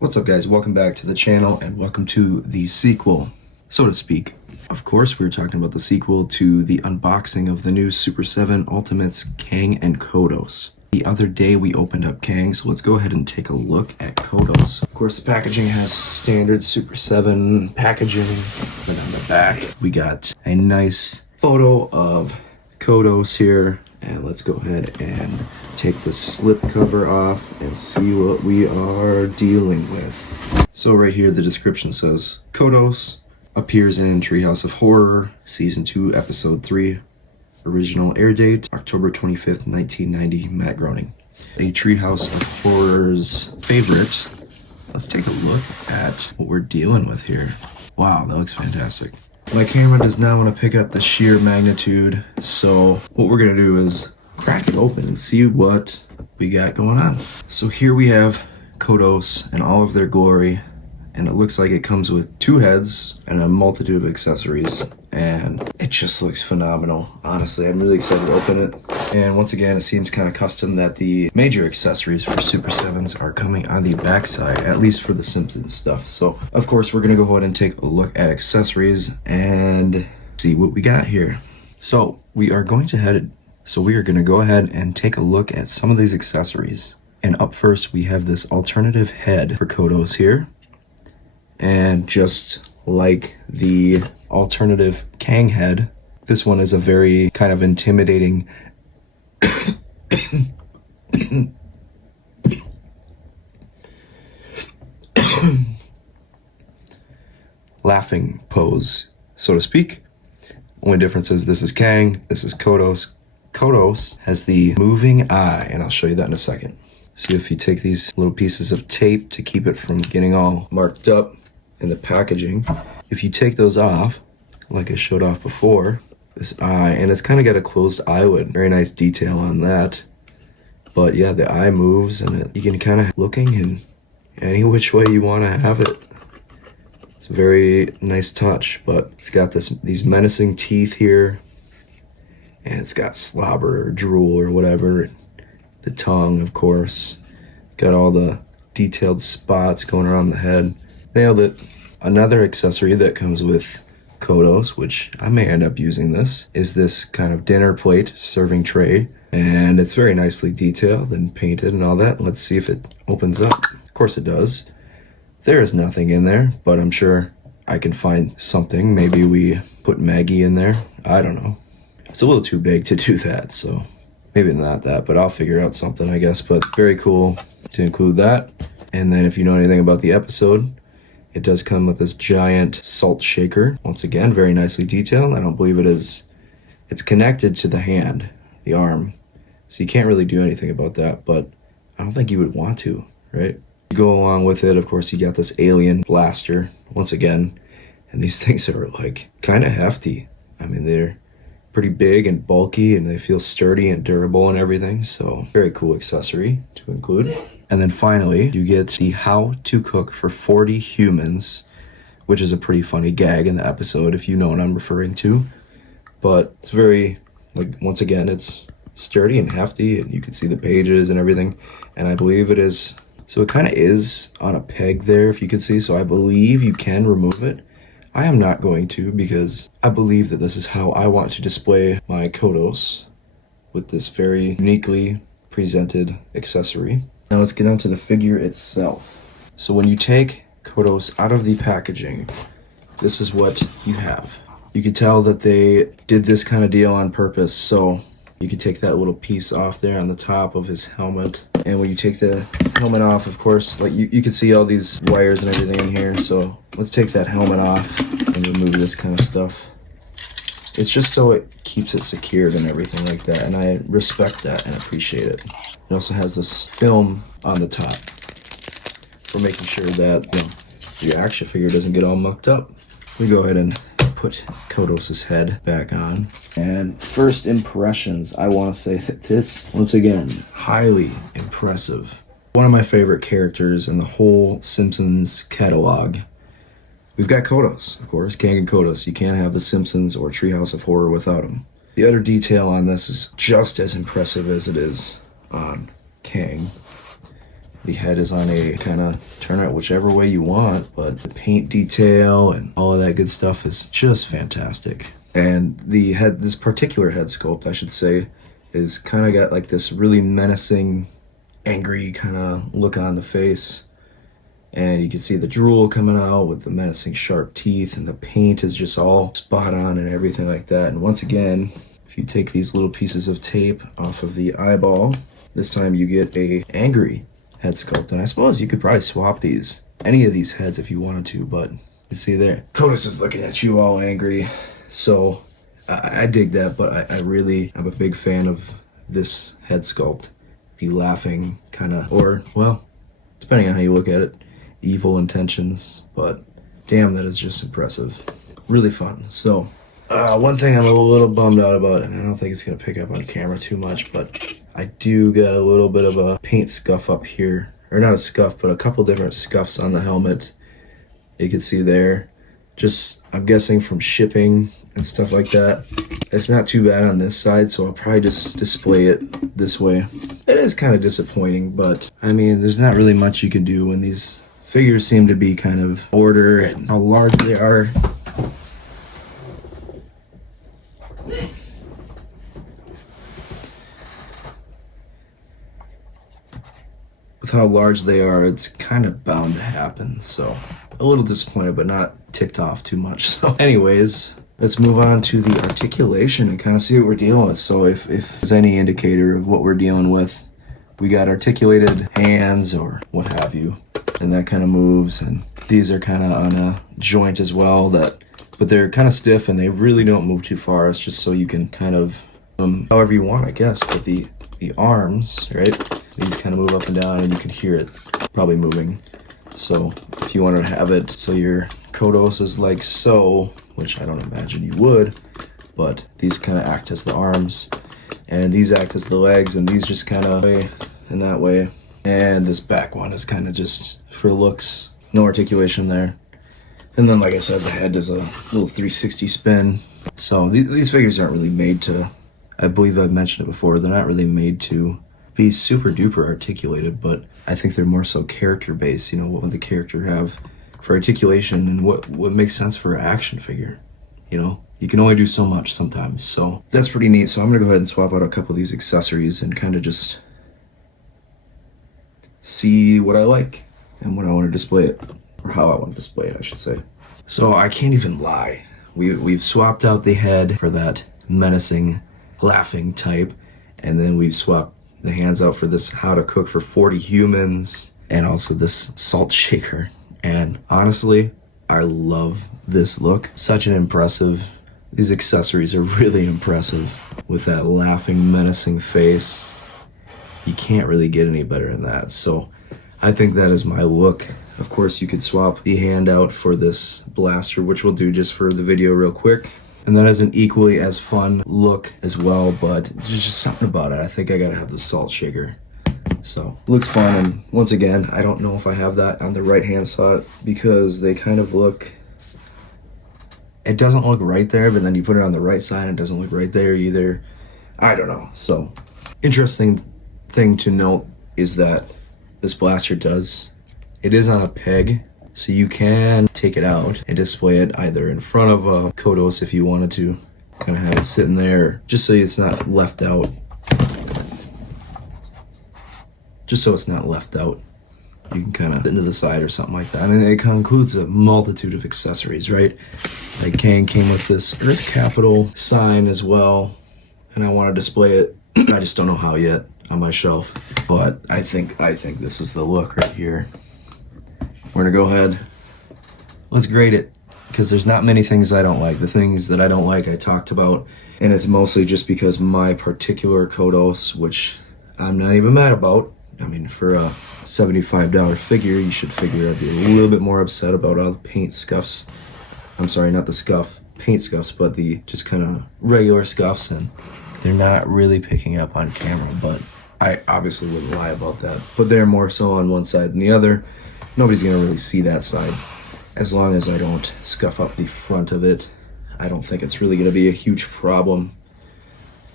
What's up, guys? Welcome back to the channel and welcome to the sequel, so to speak. Of course, we're talking about the sequel to the unboxing of the new Super 7 Ultimates Kang and Kodos. The other day we opened up Kang, so let's go ahead and take a look at Kodos. Of course, the packaging has standard Super 7 packaging, and on the back we got a nice photo of Kodos here. And let's go ahead and take the slip cover off and see what we are dealing with. So right here the description says, Kodos appears in Treehouse of Horror, Season 2, Episode 3. Original air date, October 25th, 1990, Matt Groening. A Treehouse of Horror's favorite. Let's take a look at what we're dealing with here. Wow, that looks fantastic. My camera does not want to pick up the sheer magnitude, so what we're going to do is crack it open and see what we got going on. So here we have Kodos in all of their glory, and it looks like it comes with 2 heads and a multitude of accessories, and it just looks phenomenal. Honestly, I'm really excited to open it. And once again, it seems kind of custom that the major accessories for Super 7s are coming on the backside, at least for the Simpsons stuff. So, of course, we're going to go ahead and take a look at accessories and see what we got here. So, we are going to go ahead and take a look at some of these accessories. And up first, we have this alternative head for Kodos here. And just like the alternative Kang head, this one is a very kind of intimidating laughing pose, so to speak. Only difference is this is Kang, this is Kodos. Kodos has the moving eye, and I'll show you that in a second. So if you take these little pieces of tape to keep it from getting all marked up in the packaging, if you take those off, like I showed off before, this eye, and it's kind of got a closed eyelid. Very nice detail on that. But yeah, the eye moves, and you can kind of looking in any which way you want to have it. It's a very nice touch, but it's got these menacing teeth here, and it's got slobber or drool or whatever. The tongue, of course. Got all the detailed spots going around the head. Nailed it. Another accessory that comes with Kodos, which I may end up using this, is this kind of dinner plate serving tray, and it's very nicely detailed and painted and all that. Let's see if it opens up. Of course it does. There is nothing in there, but I'm sure I can find something. Maybe we put Maggie in there. I don't know. It's a little too big to do that, so maybe not that, but I'll figure out something, I guess. But very cool to include that. And then if you know anything about the episode, it does come with this giant salt shaker. Once again, very nicely detailed. I don't believe it is. It's connected to the hand, the arm. So you can't really do anything about that, but I don't think you would want to, right? To go along with it, of course, you got this alien blaster, once again. And these things are like kind of hefty. I mean, they're pretty big and bulky, and they feel sturdy and durable and everything. So very cool accessory to include. And then finally, you get the How to Cook for 40 Humans, which is a pretty funny gag in the episode, if you know what I'm referring to. But it's very, like, once again, it's sturdy and hefty, and you can see the pages and everything. And I believe it is, so it kind of is on a peg there, if you can see. So I believe you can remove it. I am not going to, because I believe that this is how I want to display my Kodos, with this very uniquely presented accessory. Now let's get on to the figure itself. So when you take Kodos out of the packaging, this is what you have. You can tell that they did this kind of deal on purpose. So you can take that little piece off there on the top of his helmet. And when you take the helmet off, of course, like you can see all these wires and everything in here. So let's take that helmet off and remove this kind of stuff. It's just so it keeps it secured and everything like that. And I respect that and appreciate it. It also has this film on the top for making sure that your action figure doesn't get all mucked up. We go ahead and put Kodos' head back on. And first impressions, I want to say that this, once again, highly impressive. One of my favorite characters in the whole Simpsons catalog. We've got Kodos, of course, Kang and Kodos. You can't have the Simpsons or Treehouse of Horror without them. The other detail on this is just as impressive as it is on Kang. The head is on a kind of turn it whichever way you want, but the paint detail and all of that good stuff is just fantastic. And the head, this particular head sculpt, I should say, is kind of got like this really menacing, angry kind of look on the face. And you can see the drool coming out with the menacing sharp teeth, and the paint is just all spot on and everything like that. And once again, if you take these little pieces of tape off of the eyeball, this time you get a angry head sculpt. And I suppose you could probably swap any of these heads if you wanted to, but you see there, Kodos is looking at you all angry. So I dig that, but I'm a big fan of this head sculpt. The laughing kind of, or, well, depending on how you look at it, evil intentions, but damn, that is just impressive. Really fun. So one thing I'm a little bummed out about, and I don't think it's gonna pick up on camera too much, but I do get a little bit of a paint scuff up here, or not a scuff, but a couple different scuffs on the helmet. You can see there, just I'm guessing from shipping and stuff like that. It's not too bad on this side, so I'll probably just display it this way. It is kind of disappointing, but I mean, there's not really much you can do when these figures seem to be kind of order and how large they are. With how large they are, it's kind of bound to happen. So a little disappointed, but not ticked off too much. So anyways, let's move on to the articulation and kind of see what we're dealing with. So if there's any indicator of what we're dealing with, we got articulated hands or what have you, and that kind of moves. And these are kind of on a joint as well, but they're kind of stiff and they really don't move too far. It's just so you can kind of, however you want, I guess. But the arms, right? These kind of move up and down and you can hear it probably moving. So if you want to have it so your Kodos is like so, which I don't imagine you would, but these kind of act as the arms and these act as the legs, and these just kind of way in that way. And this back one is kind of just for looks, no articulation there. And then, like I said, the head does a little 360 spin. So these figures aren't really made to, I believe I've mentioned it before, they're not really made to be super duper articulated, but I think they're more so character based. You know, what would the character have for articulation and what makes sense for an action figure? You know, you can only do so much sometimes. So that's pretty neat. So I'm gonna go ahead and swap out a couple of these accessories and kind of just see what I like and what I want to display it, or how I want to display it, I should say. So I can't even lie. We've swapped out the head for that menacing, laughing type, and then we've swapped the hands out for this how to cook for 40 humans, and also this salt shaker. And honestly, I love this look. Such an impressive, these accessories are really impressive with that laughing, menacing face. You can't really get any better than that. So I think that is my look. Of course, you could swap the hand out for this blaster, which we'll do just for the video real quick. And that is an equally as fun look as well, but there's just something about it. I think I gotta have the salt shaker. So looks fun, and once again, I don't know if I have that on the right hand side because they kind of look, it doesn't look right there, but then you put it on the right side and it doesn't look right there either. I don't know. So interesting thing to note is that this blaster it is on a peg, so you can take it out and display it either in front of a Kodos if you wanted to, kind of have it sitting there, just so it's not left out. Just so it's not left out. You can kind of sit to the side or something like that. I mean, it includes a multitude of accessories, right? Like Kang came with this Earth Capital sign as well, and I want to display it. I just don't know how yet on my shelf, but I think this is the look right here. We're gonna go ahead, let's grade it, because there's not many things I don't like. The things that I don't like I talked about, and it's mostly just because my particular Kodos, which I'm not even mad about. I mean, for a $75 figure, you should figure I'd be a little bit more upset about all the paint scuffs. I'm sorry, not the paint scuffs, but the just kind of regular scuffs, and they're not really picking up on camera, but I obviously wouldn't lie about that. But they're more so on one side than the other. Nobody's gonna really see that side. As long as I don't scuff up the front of it, I don't think it's really gonna be a huge problem.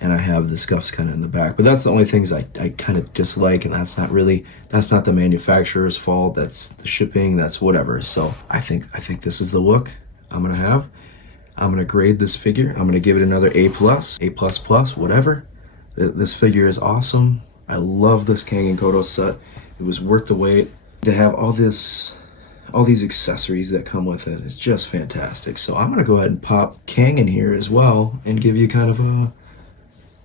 and I have the scuffs kind of in the back. But that's the only things I kind of dislike, and that's not the manufacturer's fault. That's the shipping, that's whatever. So I think this is the look I'm gonna have. I'm gonna grade this figure. I'm gonna give it another A+, whatever. This figure is awesome. I love this Kang and Kodos set. It was worth the wait. To have all these accessories that come with it, it's just fantastic. So I'm gonna go ahead and pop Kang in here as well and give you kind of a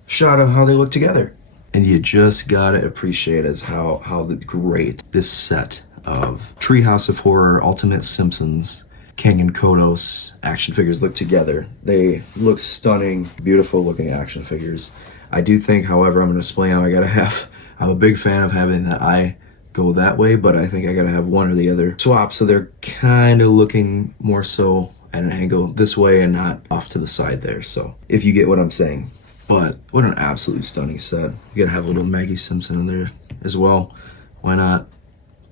shot of how they look together. And you just gotta appreciate how great this set of Treehouse of Horror Ultimate Simpsons Kang and Kodos action figures look together. They look stunning, beautiful looking action figures. I do think, however, I'm gonna display them. I'm a big fan of having that eye go that way, but I think I gotta have one or the other swap, so they're kind of looking more so at an angle this way and not off to the side there. So if you get what I'm saying. But what an absolutely stunning set. You gotta have a little Maggie Simpson in there as well. Why not?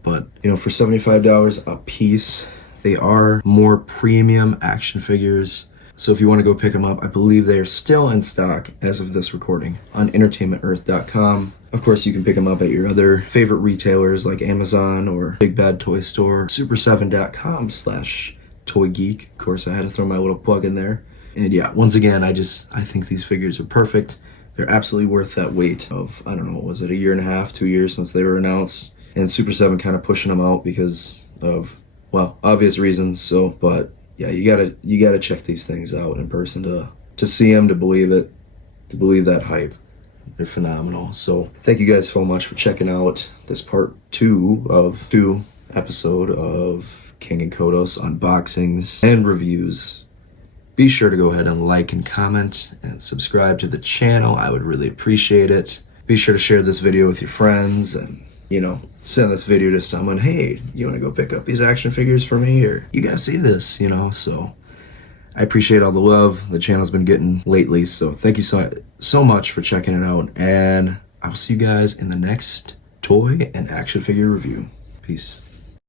But you know, for $75 a piece, they are more premium action figures. So if you want to go pick them up, I believe they are still in stock as of this recording on entertainmentearth.com. Of course, you can pick them up at your other favorite retailers like Amazon or Big Bad Toy Store, super7.com/toygeek. Of course, I had to throw my little plug in there. And yeah, once again, I think these figures are perfect. They're absolutely worth that wait of, I don't know, was it a year and a half, 2 years since they were announced? And Super 7 kind of pushing them out because of, well, obvious reasons. So, but yeah, you gotta check these things out in person to see them, to believe it, to believe that hype. They're phenomenal. So thank you guys so much for checking out this part 2 of 2 episode of Kang and Kodos unboxings and reviews. Be sure to go ahead and like and comment and subscribe to the channel. I would really appreciate it. Be sure to share this video with your friends and, you know, send this video to someone. Hey, you want to go pick up these action figures for me? Or you got to see this, you know? So I appreciate all the love the channel's been getting lately. So thank you so much for checking it out. And I'll see you guys in the next toy and action figure review. Peace.